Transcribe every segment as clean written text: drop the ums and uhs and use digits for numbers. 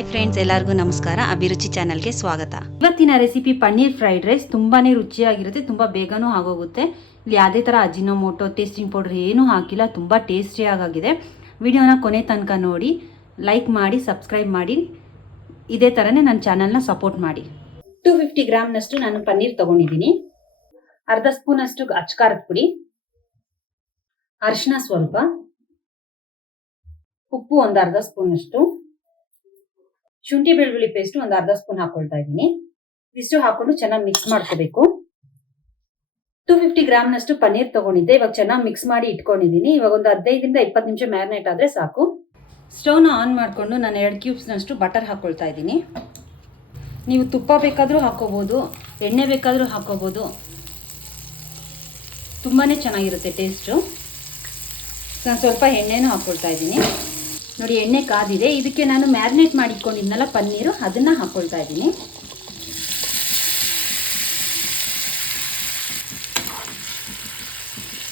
Hi friends, ಎಲ್ಲರಿಗೂ ನಮಸ್ಕಾರ. ಅಭಿರುಚಿ ಚಾನಲ್ಗೆ ಸ್ವಾಗತ. ಇವತ್ತಿನ ರೆಸಿಪಿ ಪನ್ನೀರ್ ಫ್ರೈಡ್ ರೈಸ್. ತುಂಬಾನೇ ರುಚಿಯಾಗಿರುತ್ತೆ, ತುಂಬಾ ಬೇಗನೂ ಆಗೋಗುತ್ತೆ. ಇಲ್ಲಿ ಯಾವುದೇ ತರ ಅಜಿನೋಮೋಟೊ, ಟೇಸ್ಟಿಂಗ್ ಪೌಡರ್ ಏನೂ ಹಾಕಿಲ್ಲ. ತುಂಬಾ ಟೇಸ್ಟಿಯಾಗಿದೆ. ವಿಡಿಯೋನ ಕೊನೆ ತನಕ ನೋಡಿ, ಲೈಕ್ ಮಾಡಿ, ಸಬ್ಸ್ಕ್ರೈಬ್ ಮಾಡಿ. ಇದೇ ತರನೇ ನನ್ನ ಚಾನಲ್ನ ಸಪೋರ್ಟ್ ಮಾಡಿ. 250 ಗ್ರಾಮ್ನಷ್ಟು ನಾನು ಪನ್ನೀರ್ ತಗೊಂಡಿದ್ದೀನಿ. ಅರ್ಧ ಸ್ಪೂನ್ ಅಷ್ಟು ಅಚ್ಕಾರದ ಪುಡಿ, ಅರಿಶಿನ ಸ್ವಲ್ಪ, ಉಪ್ಪು ಒಂದು ಅರ್ಧ ಸ್ಪೂನ್ ಅಷ್ಟು, ಶುಂಠಿ ಬೆಳ್ಳುಳ್ಳಿ ಪೇಸ್ಟ್ ಒಂದು ಅರ್ಧ ಸ್ಪೂನ್ ಹಾಕೊಳ್ತಾ ಇದ್ದೀನಿ. ಇಷ್ಟು ಹಾಕೊಂಡು ಚೆನ್ನಾಗಿ ಮಿಕ್ಸ್ ಮಾಡ್ಕೋಬೇಕು. 250 ಗ್ರಾಮ್ನಷ್ಟು ಪನ್ನೀರ್ ತಗೊಂಡಿದ್ದೆ. ಇವಾಗ ಚೆನ್ನಾಗಿ ಮಿಕ್ಸ್ ಮಾಡಿ ಇಟ್ಕೊಂಡಿದ್ದೀನಿ. ಇವಾಗ ಒಂದು 15ರಿಂದ 20 ನಿಮಿಷ ಮ್ಯಾರಿನೇಟ್ ಆದ್ರೆ ಸಾಕು. ಸ್ಟವ್ನ ಆನ್ ಮಾಡಿಕೊಂಡು ನಾನು 2 ಕ್ಯೂಬ್ಸ್ನಷ್ಟು ಬಟರ್ ಹಾಕೊಳ್ತಾ ಇದ್ದೀನಿ. ನೀವು ತುಪ್ಪ ಬೇಕಾದರೂ ಹಾಕೋಬಹುದು, ಎಣ್ಣೆ ಬೇಕಾದರೂ ಹಾಕೋಬಹುದು. ತುಂಬಾನೇ ಚೆನ್ನಾಗಿರುತ್ತೆ ಟೇಸ್ಟು. ನಾನು ಸ್ವಲ್ಪ ಎಣ್ಣೆನೂ ಹಾಕೊಳ್ತಾ ಇದ್ದೀನಿ. ನೋಡಿ, ಎಣ್ಣೆ ಕಾದಿದೆ. ಇದಕ್ಕೆ ನಾನು ಮ್ಯಾರಿನೇಟ್ ಮಾಡಿ ಇಟ್ಕೊಂಡಿದ್ನಲ್ಲ ಪನ್ನೀರು, ಅದನ್ನ ಹಾಕೊಳ್ತಾ ಇದ್ದೀನಿ.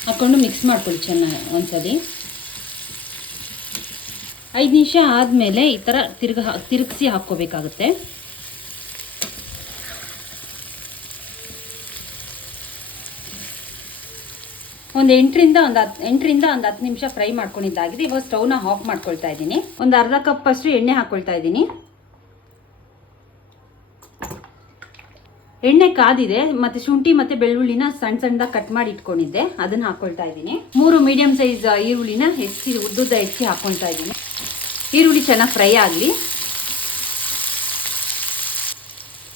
ಹಾಕೊಂಡು ಮಿಕ್ಸ್ ಮಾಡ್ಕೊಳ್ಳಿ ಚೆನ್ನಾಗಿ ಒಂದ್ಸಲಿ. 5 ನಿಮಿಷ ಆದಮೇಲೆ ಈ ಥರ ತಿರುಗಿಸಿ ಹಾಕ್ಕೋಬೇಕಾಗುತ್ತೆ. ಒಂದು 8ರಿಂದ ಒಂದು 10 ನಿಮಿಷ ಫ್ರೈ ಮಾಡ್ಕೊಂಡಿದ್ದಾಗಿದೆ. ಇವಾಗ ಸ್ಟವ್ನ ಆಫ್ ಮಾಡ್ಕೊಳ್ತಾ ಇದ್ದೀನಿ. ಒಂದು ಅರ್ಧ ಕಪ್ ಅಷ್ಟು ಎಣ್ಣೆ ಹಾಕೊಳ್ತಾ ಇದ್ದೀನಿ. ಎಣ್ಣೆ ಕಾದಿದೆ. ಮತ್ತೆ ಶುಂಠಿ ಮತ್ತೆ ಬೆಳ್ಳುಳ್ಳಿನ ಸಣ್ಣದಾಗಿ ಕಟ್ ಮಾಡಿ ಇಟ್ಕೊಂಡಿದ್ದೆ, ಅದನ್ನ ಹಾಕೊಳ್ತಾ ಇದ್ದೀನಿ. 3 ಮೀಡಿಯಂ ಸೈಜ್ ಈರುಳ್ಳಿನ ಉದ್ದುದ್ದ ಹೆಚ್ಚಿ ಹಾಕೊಳ್ತಾ ಇದ್ದೀನಿ. ಈರುಳ್ಳಿ ಚೆನ್ನಾಗಿ ಫ್ರೈ ಆಗಲಿ.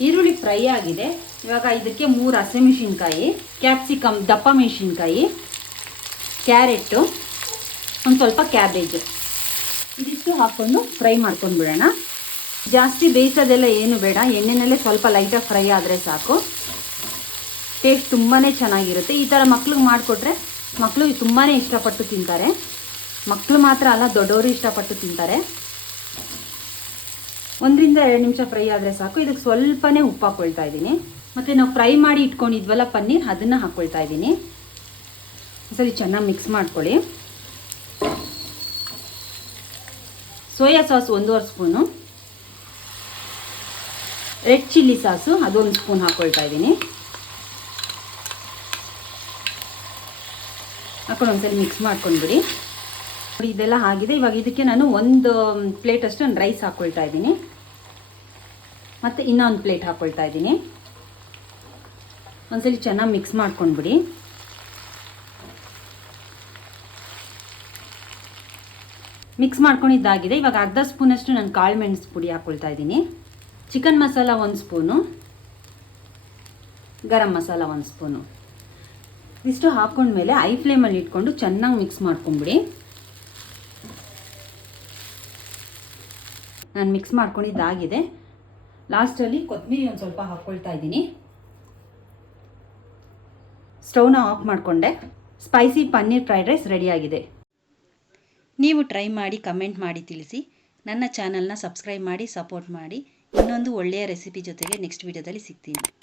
ಈರುಳ್ಳಿ ಫ್ರೈ ಆಗಿದೆ. ಇವಾಗ ಇದಕ್ಕೆ 3 ಹಸಿಮೆಣಸಿನ್ಕಾಯಿ, ಕ್ಯಾಪ್ಸಿಕಮ್ ದಪ್ಪ ಮೆಣಸಿನ್ಕಾಯಿ, ಕ್ಯಾರೆಟು, ಒಂದು ಸ್ವಲ್ಪ ಕ್ಯಾಬೇಜು, ಇದಿಷ್ಟು ಹಾಕ್ಕೊಂಡು ಫ್ರೈ ಮಾಡ್ಕೊಂಡು ಬಿಡೋಣ. ಜಾಸ್ತಿ ಬೇಯಿಸೋದೆಲ್ಲ ಏನು ಬೇಡ, ಎಣ್ಣೆನಲ್ಲೇ ಸ್ವಲ್ಪ ಲೈಟಾಗಿ ಫ್ರೈ ಆದರೆ ಸಾಕು. ಟೇಸ್ಟ್ ತುಂಬಾ ಚೆನ್ನಾಗಿರುತ್ತೆ. ಈ ಥರ ಮಕ್ಳಿಗೆ ಮಾಡಿಕೊಟ್ರೆ ಮಕ್ಕಳು ತುಂಬಾ ಇಷ್ಟಪಟ್ಟು ತಿಂತಾರೆ. ಮಕ್ಕಳು ಮಾತ್ರ ಅಲ್ಲ, ದೊಡ್ಡವರು ಇಷ್ಟಪಟ್ಟು ತಿಂತಾರೆ. 1ರಿಂದ 2 ನಿಮಿಷ ಫ್ರೈ ಆದರೆ ಸಾಕು. ಇದಕ್ಕೆ ಸ್ವಲ್ಪನೇ ಉಪ್ಪು ಹಾಕ್ಕೊಳ್ತಾ ಇದ್ದೀನಿ. ಮತ್ತು ನಾವು ಫ್ರೈ ಮಾಡಿ ಇಟ್ಕೊಂಡಿದ್ವಲ್ಲ ಪನ್ನೀರ್, ಅದನ್ನು ಹಾಕ್ಕೊಳ್ತಾ ಇದ್ದೀನಿ. ಸರಿ, ಚೆನ್ನಾಗಿ ಮಿಕ್ಸ್ ಮಾಡ್ಕೊಳ್ಳಿ. Soya sauce 1.5 spoon, red chilli sauce ಅದು 1 ಸ್ಪೂನ್ ಹಾಕ್ಕೊಳ್ತಾ ಇದ್ದೀನಿ. ಹಾಕೊಂಡು ಒಂದ್ಸಲಿ ಮಿಕ್ಸ್ ಮಾಡ್ಕೊಂಡ್ಬಿಡಿ. ಇದೆಲ್ಲ ಆಗಿದೆ. ಇವಾಗ ಇದಕ್ಕೆ ನಾನು 1 ಪ್ಲೇಟ್ ಅಷ್ಟು ರೈಸ್ ಹಾಕ್ಕೊಳ್ತಾ ಇದ್ದೀನಿ. ಮತ್ತು ಇನ್ನೊಂದು ಪ್ಲೇಟ್ ಹಾಕ್ಕೊಳ್ತಾ ಇದ್ದೀನಿ. ಒಂದ್ಸಲಿ ಚೆನ್ನಾಗಿ ಮಿಕ್ಸ್ ಮಾಡ್ಕೊಂಡ್ಬಿಡಿ. ಮಿಕ್ಸ್ ಮಾಡ್ಕೊಂಡಿದ್ದಾಗಿದೆ. ಇವಾಗ ಅರ್ಧ ಸ್ಪೂನಷ್ಟು ನಾನು ಕಾಳು ಮೆಣಸು ಪುಡಿ ಹಾಕ್ಕೊಳ್ತಾ ಇದ್ದೀನಿ. Chicken masala 1 spoon, garam masala 1 spoon. ಇಷ್ಟು ಹಾಕ್ಕೊಂಡ್ಮೇಲೆ ಐ ಫ್ಲೇಮಲ್ಲಿ ಇಟ್ಕೊಂಡು ಚೆನ್ನಾಗಿ ಮಿಕ್ಸ್ ಮಾಡ್ಕೊಂಬಿಡಿ. ನಾನು ಮಿಕ್ಸ್ ಮಾಡ್ಕೊಂಡಿದ್ದಾಗಿದೆ. ಲಾಸ್ಟಲ್ಲಿ ಕೊತ್ತಂಬರಿ ಒಂದು ಸ್ವಲ್ಪ ಹಾಕ್ಕೊಳ್ತಾ ಇದ್ದೀನಿ. ಸ್ಟವ್ನ ಆಫ್ ಮಾಡಿಕೊಂಡೆ. ಸ್ಪೈಸಿ ಪನ್ನೀರ್ ಫ್ರೈಡ್ ರೈಸ್ ರೆಡಿಯಾಗಿದೆ. ನೀವು ಟ್ರೈ ಮಾಡಿ ಕಮೆಂಟ್ ಮಾಡಿ ತಿಳಿಸಿ. ನನ್ನ ಚಾನಲ್ನ ಸಬ್ಸ್ಕ್ರೈಬ್ ಮಾಡಿ, ಸಪೋರ್ಟ್ ಮಾಡಿ. ಇನ್ನೊಂದು ಒಳ್ಳೆಯ ರೆಸಿಪಿ ಜೊತೆಗೆ ನೆಕ್ಸ್ಟ್ ವಿಡಿಯೋದಲ್ಲಿ ಸಿಗ್ತೀನಿ.